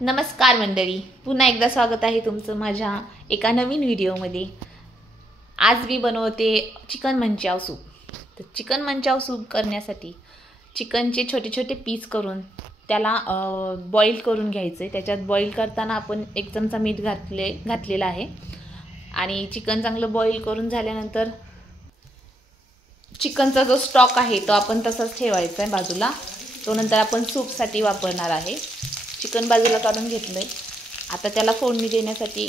नमस्कार मंडळी, पुन्हा एकदा स्वागत आहे तुमचं माझ्या एका नवीन व्हिडिओमध्ये। आज मी बनवते चिकन मंचाव सूप। तर चिकन मंचाव सूप करण्यासाठी चिकनचे छोटे छोटे पीस करून त्याला बॉईल करून घ्यायचे। त्याच्यात बॉईल करताना आपण 1 चमचा मीठ घातलेला आहे आणि चिकन चांगलं बॉईल करून झाल्यानंतर चिकनचा जो स्टॉक आहे तो आपण तसाच ठेवायचा आहे बाजूला। तो नंतर आपण सूपसाठी वापरणार आहे। चिकन बाजूला काढून घेतलंय। आता त्याला फोडणी देण्यासाठी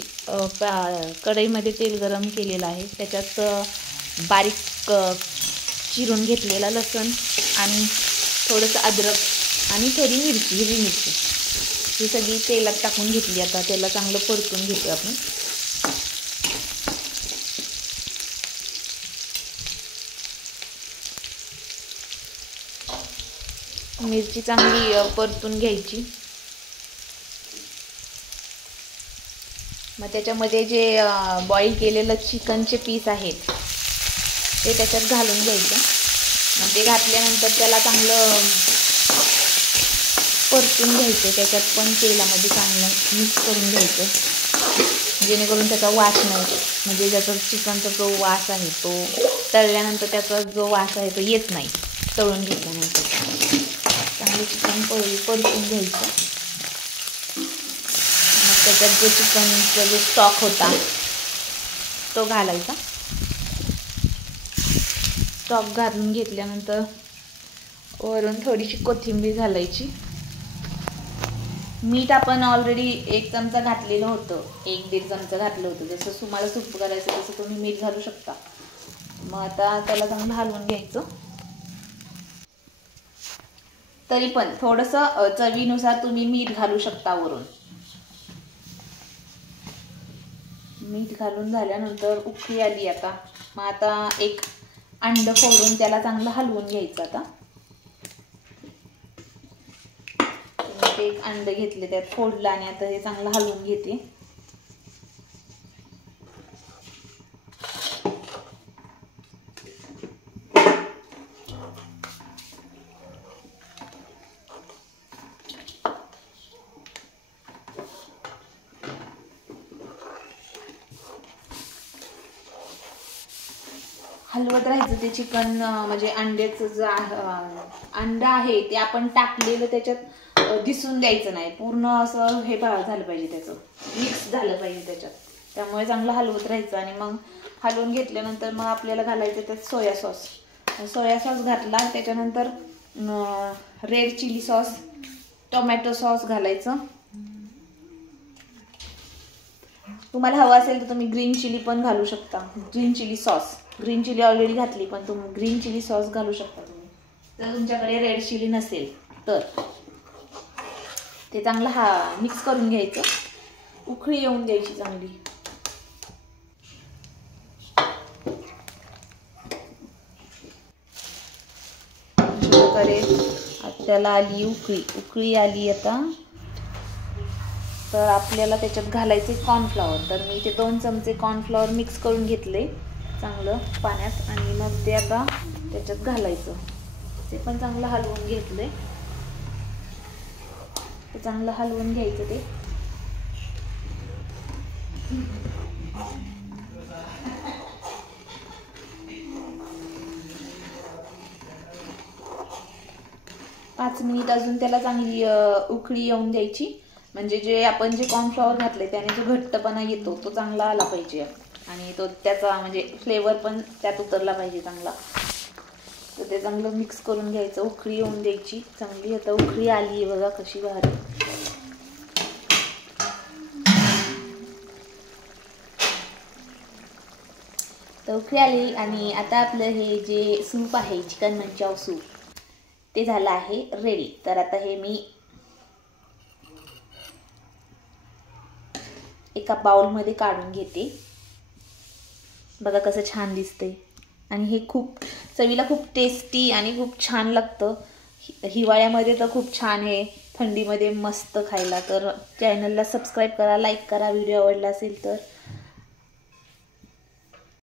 कढईमध्ये तेल गरम केलेलं आहे। त्याच्यात बारीक चिरून घेतलेला लसूण आणि थोडंसं अद्रक आणि थोडी मिरची, हिरवी मिरची ही सगळी तेलात टाकून घेतली। आता त्याला चांगलं परतून घेतो आपण। मिरची चांगली परतून घ्यायची। मग त्याच्यामध्ये जे बॉईल केलेलं चिकनचे पीस आहेत ते त्याच्यात घालून घ्यायचं। मग ते घातल्यानंतर त्याला चांगलं परतून घ्यायचं। त्याच्यात पण तेलामध्ये चांगलं मिक्स करून घ्यायचं जेणेकरून त्याचा वास नाही, म्हणजे ज्याचा चिकनचा जो वास आहे तो तळल्यानंतर त्याचा जो वास आहे तो येत नाही। तळून घेतल्यानंतर चांगलं चिकन परतून घ्यायचं। त्याच्यात जो चिकनचा जो स्टॉक होता तो घालायचा। स्टॉक घालून घेतल्यानंतर वरून थोडीशी कोथिंबीर घालायची। मीठ आपण ऑलरेडी 1 चमचा घातलेलं होतं, 1-1.5 चमचा घातलं होतं। जसं तुम्हाला सूप करायचं तसं तुम्ही मीठ घालू शकता। मग आता त्याला चांगलं हलवून घ्यायचं। तरी पण थोडंसं चवीनुसार तुम्ही मीठ घालू शकता वरून। मीठ घालून झाल्यानंतर उकळी आली आता। मग आता एक अंड फोडून त्याला चांगलं हलवून घ्यायचं। आता एक अंड घेतले, त्यात फोडलं आणि आता हे चांगलं हलवून घेते। हलवत राहायचं ते चिकन, म्हणजे अंड्याचं जे अंड आहे ते आपण टाकलेलं त्याच्यात दिसून द्यायचं नाही। पूर्ण असं हे झालं पाहिजे, त्याचं मिक्स झालं पाहिजे त्याच्यात। त्यामुळे चांगलं हलवत राहायचं आणि मग हलवून घेतल्यानंतर मग आपल्याला घालायचं त्यात सोया सॉस घातला। त्याच्यानंतर red chilli sauce, tomato sauce घालायचं। तुम्हाला हवं असेल तर तुम्ही ग्रीन चिली पण घालू शकता। Green chilli sauce, green chilli already घातली पण तुम्ही ग्रीन चिली सॉस घालू शकता तुम्ही, जर तुमच्याकडे रेड चिली नसेल तर। ते चांगलं मिक्स करून घ्यायचं, उकळी येऊन द्यायची चांगली। प्रकारे त्याला आली उकळी आली आता। तर आपल्याला त्याच्यात घालायचे कॉर्नफ्लॉवर। तर मी इथे 2 चमचे कॉर्नफ्लॉवर मिक्स करून घेतले चांगलं पाण्यात आणि मग ते आता त्याच्यात घालायचं। ते पण चांगलं हलवून घेतले। ते चांगलं हलवून घ्यायचं ते। पाच मिनिट अजून त्याला चांगली उकळी येऊन द्यायची, म्हणजे जे आपण जे कॉर्नफ्लॉवर घातले त्याने जो घट्टपणा येतो तो चांगला आला पाहिजे आणि तो त्याचा म्हणजे फ्लेवर पण त्यात उतरला पाहिजे चांगला। तर ते चांगलं मिक्स करून घ्यायचं, उकळी येऊन द्यायची चांगली। आता उकळी आली आहे बघा कशी भारी। तर उकळी आली आणि आता आपलं हे जे सूप आहे चिकन मंचाव सूप ते झालं आहे रेडी। तर आता हे मी एका बाउलमध्ये काढून घेते। बघा कसं छान दिसते आणि हे खूप चवीला खूप टेस्टी आणि खूप छान लागतं। हिवाळ्यामध्ये तर खूप छान आहे, थंडीमध्ये मस्त खायला। तर चॅनलला सबस्क्राईब करा, लाईक करा, व्हिडिओ आवडला असेल तर